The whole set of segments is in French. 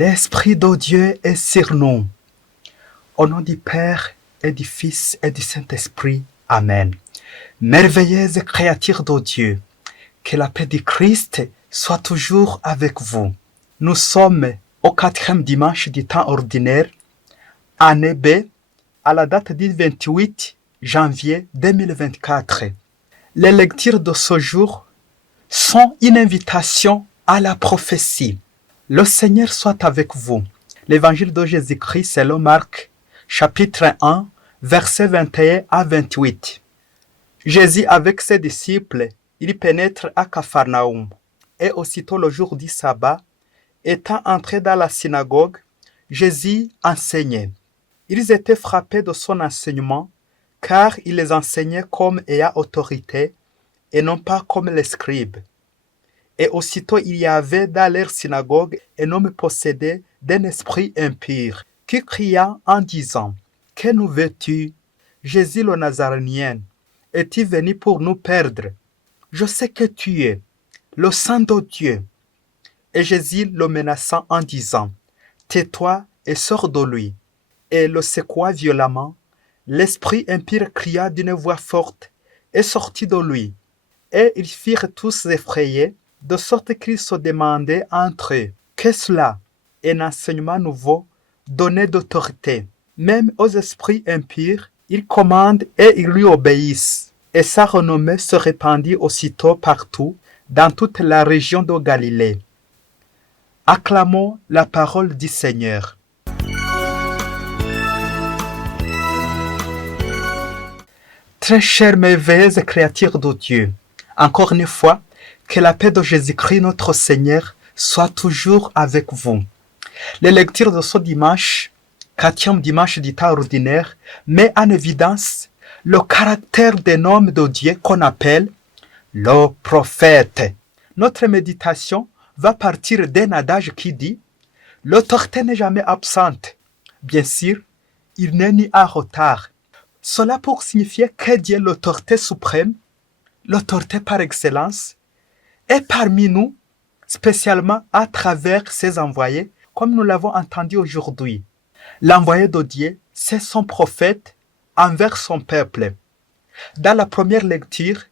L'Esprit de Dieu est sur nous. Au nom du Père et du Fils et du Saint-Esprit. Amen. Merveilleuse créature de Dieu, que la paix du Christ soit toujours avec vous. Nous sommes au 4e dimanche du temps ordinaire, année B, à la date du 28 janvier 2024. Les lectures de ce jour sont une invitation à la prophétie. Le Seigneur soit avec vous. L'évangile de Jésus-Christ selon Marc, chapitre 1, versets 21 à 28. Jésus avec ses disciples, il pénètre à Capharnaüm. Et aussitôt le jour du sabbat, étant entré dans la synagogue, Jésus enseignait. Ils étaient frappés de son enseignement, car il les enseignait comme ayant autorité, et non pas comme les scribes. Et aussitôt il y avait dans leur synagogue un homme possédé d'un esprit impur, qui cria en disant, « Que nous veux-tu, Jésus le Nazaréen, es-tu venu pour nous perdre? Je sais que tu es le Saint de Dieu. » Et Jésus le menaçant en disant, « Tais-toi et sors de lui. » Et le secoua violemment. L'esprit impur cria d'une voix forte et sortit de lui. Et ils furent tous effrayés, de sorte qu'ils se demandaient entre eux, « Qu'est-ce là? » Un enseignement nouveau, donné d'autorité. Même aux esprits impurs, il commande et ils lui obéissent. Et sa renommée se répandit aussitôt partout, dans toute la région de Galilée. Acclamons la parole du Seigneur. Très chère merveilleuse créature de Dieu, encore une fois, que la paix de Jésus-Christ notre Seigneur soit toujours avec vous. Les lectures de ce dimanche, 4e dimanche du temps ordinaire, met en évidence le caractère d'un homme de Dieu qu'on appelle le prophète. Notre méditation va partir d'un adage qui dit « L'autorité n'est jamais absente. Bien sûr, il n'est ni en retard. » Cela pour signifier que Dieu, l'autorité suprême, l'autorité par excellence, est parmi nous, spécialement à travers ses envoyés, comme nous l'avons entendu aujourd'hui. L'envoyé de Dieu, c'est son prophète envers son peuple. Dans la première lecture,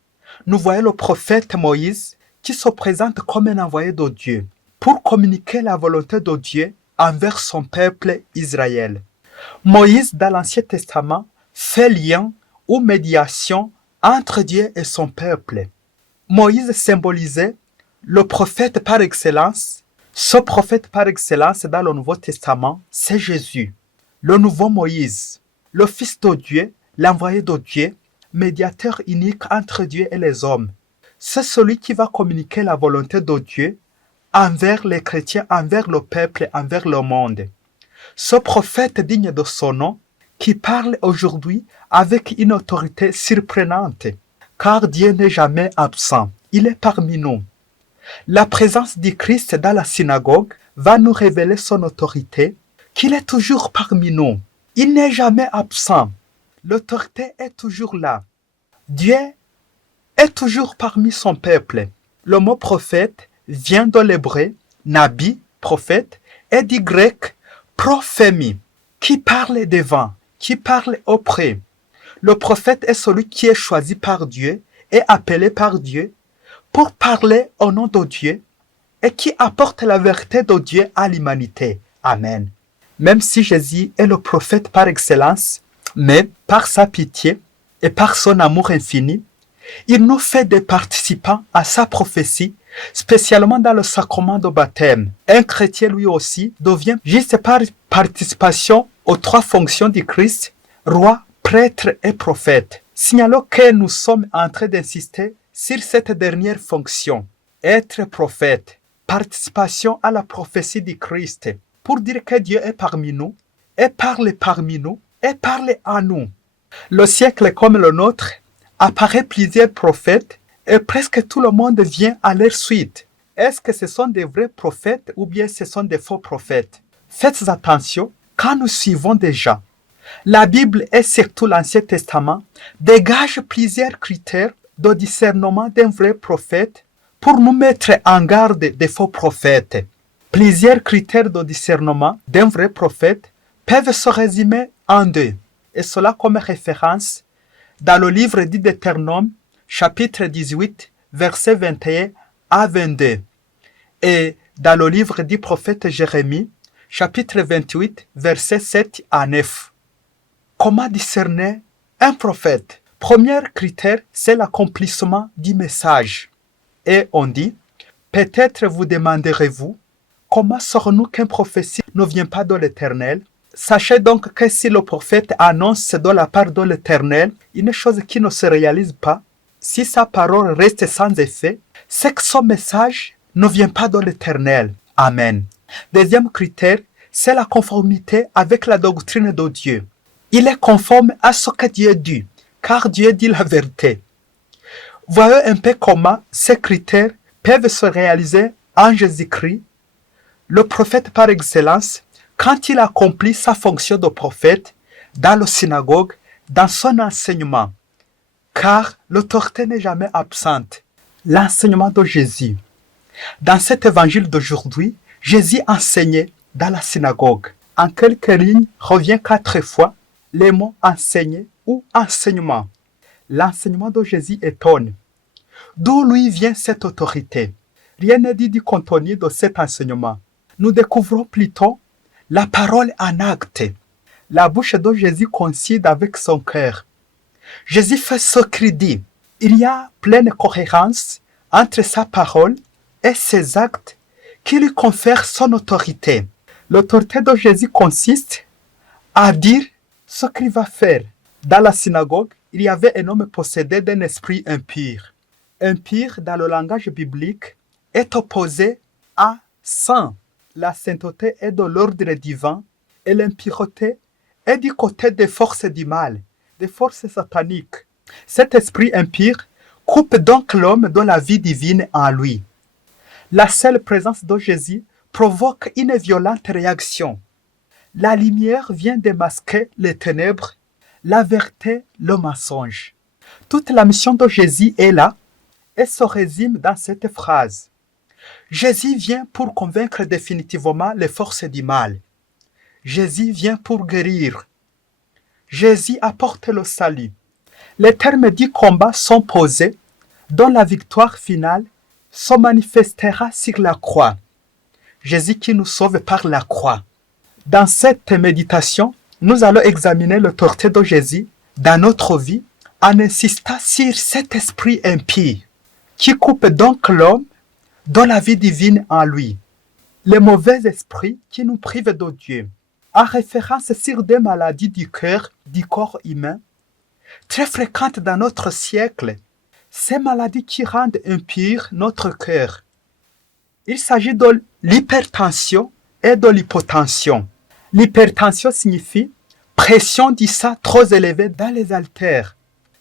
nous voyons le prophète Moïse qui se présente comme un envoyé de Dieu pour communiquer la volonté de Dieu envers son peuple Israël. Moïse, dans l'Ancien Testament, fait lien ou médiation entre Dieu et son peuple. Moïse symbolisait le prophète par excellence. Ce prophète par excellence dans le Nouveau Testament, c'est Jésus, le nouveau Moïse, le Fils de Dieu, l'envoyé de Dieu, médiateur unique entre Dieu et les hommes. C'est celui qui va communiquer la volonté de Dieu envers les chrétiens, envers le peuple, envers le monde. Ce prophète digne de son nom, qui parle aujourd'hui avec une autorité surprenante, car Dieu n'est jamais absent, il est parmi nous. La présence du Christ dans la synagogue va nous révéler son autorité, qu'il est toujours parmi nous. Il n'est jamais absent. L'autorité est toujours là. Dieu est toujours parmi son peuple. Le mot prophète vient de l'hébreu, nabi, prophète, et du grec, prophémie, qui parle devant, qui parle auprès. Le prophète est celui qui est choisi par Dieu et appelé par Dieu pour parler au nom de Dieu et qui apporte la vérité de Dieu à l'humanité. Amen. Même si Jésus est le prophète par excellence, mais par sa pitié et par son amour infini, il nous fait des participants à sa prophétie, spécialement dans le sacrement de baptême. Un chrétien lui aussi devient juste par participation aux 3 fonctions du Christ, roi, prêtre et prophète. Signalons que nous sommes en train d'insister sur cette dernière fonction, être prophète, participation à la prophétie du Christ, pour dire que Dieu est parmi nous, et parle parmi nous, et parle à nous. Le siècle comme le nôtre apparaît plusieurs prophètes, et presque tout le monde vient à leur suite. Est-ce que ce sont des vrais prophètes ou bien ce sont des faux prophètes? Faites attention quand nous suivons déjà. La Bible et surtout l'Ancien Testament dégagent plusieurs critères de discernement d'un vrai prophète pour nous mettre en garde des faux prophètes. Plusieurs critères de discernement d'un vrai prophète peuvent se résumer en deux, et cela comme référence dans le livre dit Deutéronome, chapitre 18, versets 21 à 22, et dans le livre du prophète Jérémie, chapitre 28, versets 7 à 9. Comment discerner un prophète? Premier critère, c'est l'accomplissement du message. Et on dit, peut-être vous demanderez-vous, comment saurons-nous qu'une prophétie ne vient pas de l'Éternel? Sachez donc que si le prophète annonce de la part de l'Éternel une chose qui ne se réalise pas, si sa parole reste sans effet, c'est que son message ne vient pas de l'Éternel. Amen. Deuxième critère, c'est la conformité avec la doctrine de Dieu. Il est conforme à ce que Dieu dit, car Dieu dit la vérité. Voyez un peu comment ces critères peuvent se réaliser en Jésus-Christ, le prophète par excellence, quand il accomplit sa fonction de prophète dans la synagogue, dans son enseignement, car l'autorité n'est jamais absente. L'enseignement de Jésus. Dans cet évangile d'aujourd'hui, Jésus enseignait dans la synagogue. En quelques lignes, revient 4 fois les mots enseigner ou enseignement. L'enseignement de Jésus étonne. D'où lui vient cette autorité? Rien n'est dit du contenu de cet enseignement. Nous découvrons plutôt la parole en acte. La bouche de Jésus coïncide avec son cœur. Jésus fait ce qu'il dit. Il y a pleine cohérence entre sa parole et ses actes qui lui confèrent son autorité. L'autorité de Jésus consiste à dire ce qu'il va faire. Dans la synagogue, il y avait un homme possédé d'un esprit impur. Impur, dans le langage biblique, est opposé à saint. La sainteté est de l'ordre divin et l'impureté est du côté des forces du mal, des forces sataniques. Cet esprit impur coupe donc l'homme de la vie divine en lui. La seule présence de Jésus provoque une violente réaction. La lumière vient démasquer les ténèbres, la vérité, le mensonge. Toute la mission de Jésus est là et se résume dans cette phrase. Jésus vient pour convaincre définitivement les forces du mal. Jésus vient pour guérir. Jésus apporte le salut. Les termes du combat sont posés, dont la victoire finale se manifestera sur la croix. Jésus qui nous sauve par la croix. Dans cette méditation, nous allons examiner l'autorité de Jésus dans notre vie en insistant sur cet esprit impie qui coupe donc l'homme de la vie divine en lui. Le mauvais esprit qui nous prive de Dieu. En référence sur des maladies du cœur, du corps humain, très fréquentes dans notre siècle, ces maladies qui rendent impur notre cœur. Il s'agit de l'hypertension et de l'hypotension. L'hypertension signifie pression du sang trop élevée dans les artères,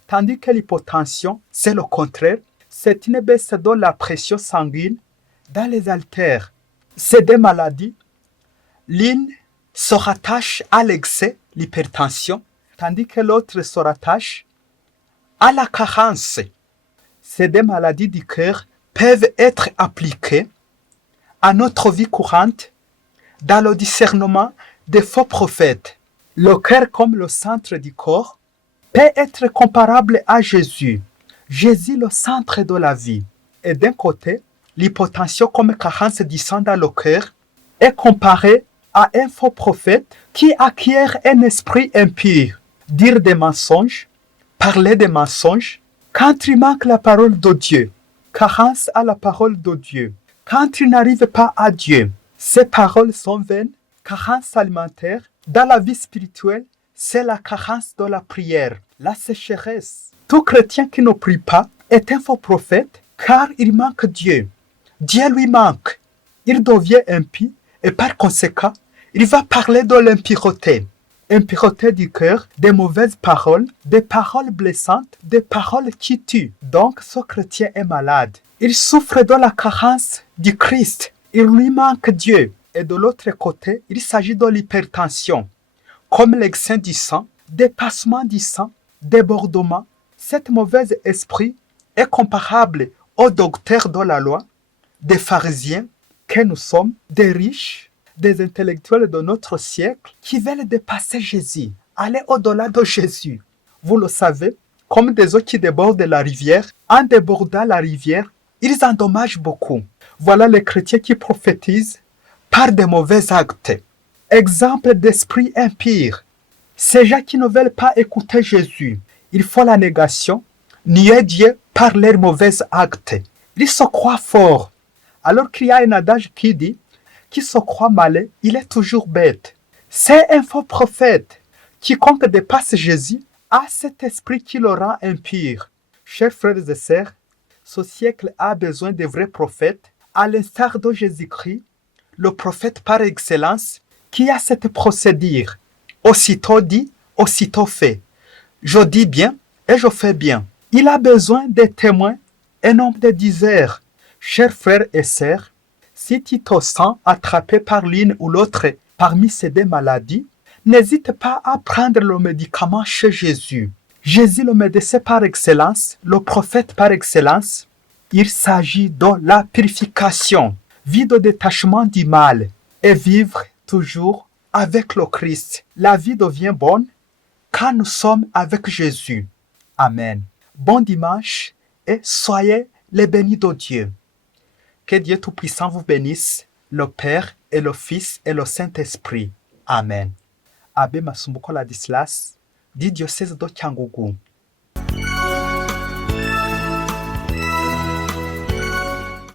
tandis que l'hypotension, c'est le contraire, c'est une baisse de la pression sanguine dans les artères. Ces deux maladies, l'une se rattache à l'excès, l'hypertension, tandis que l'autre se rattache à la carence. Ces deux maladies du cœur peuvent être appliquées à notre vie courante dans le discernement des faux prophètes. Le cœur comme le centre du corps peut être comparable à Jésus. Jésus le centre de la vie. Et d'un côté, l'hypotension comme carence du sang dans le cœur est comparée à un faux prophète qui acquiert un esprit impur. Dire des mensonges, parler des mensonges, quand il manque la parole de Dieu, carence à la parole de Dieu. Quand il n'arrive pas à Dieu, ses paroles sont vaines, carence alimentaire. Dans la vie spirituelle, c'est la carence de la prière, la sécheresse. Tout chrétien qui ne prie pas est un faux prophète car il manque Dieu. Dieu lui manque. Il devient impie et par conséquent, il va parler de l'impureté. Impureté du cœur, des mauvaises paroles, des paroles blessantes, des paroles qui tuent. Donc, ce chrétien est malade. Il souffre de la carence du Christ. Il lui manque Dieu. Et de l'autre côté, il s'agit de l'hypertension. Comme l'excès du sang, dépassement du sang, débordement. Cet mauvais esprit est comparable aux docteurs de la loi, des pharisiens, que nous sommes des riches, des intellectuels de notre siècle qui veulent dépasser Jésus, aller au-delà de Jésus. Vous le savez, comme des eaux qui débordent la rivière, en débordant la rivière, ils endommagent beaucoup. Voilà les chrétiens qui prophétisent par de mauvais actes. Exemple d'esprit impur. Ces gens qui ne veulent pas écouter Jésus, il faut la négation, nier Dieu par leurs mauvais actes. Ils se croient forts. Alors qu'il y a un adage qui dit, qui se croit malin, il est toujours bête. C'est un faux prophète. Quiconque dépasse Jésus a cet esprit qui le rend impur. Chers frères et sœurs, ce siècle a besoin de vrais prophètes, à l'instar de Jésus-Christ, le prophète par excellence, qui a cette procédure. Aussitôt dit, aussitôt fait. Je dis bien et je fais bien. Il a besoin de témoins, un homme de diseurs. Chers frères et sœurs, si tu te sens attrapé par l'une ou l'autre parmi ces deux maladies, n'hésite pas à prendre le médicament chez Jésus. Jésus, le médecin par excellence, le prophète par excellence, il s'agit de la purification, vie de détachement du mal et vivre toujours avec le Christ. La vie devient bonne quand nous sommes avec Jésus. Amen. Bon dimanche et soyez les bénis de Dieu. Que Dieu Tout-Puissant vous bénisse, le Père et le Fils et le Saint-Esprit. Amen. Abe Masumbuko Ladislas, du diocèse de Cyangugu.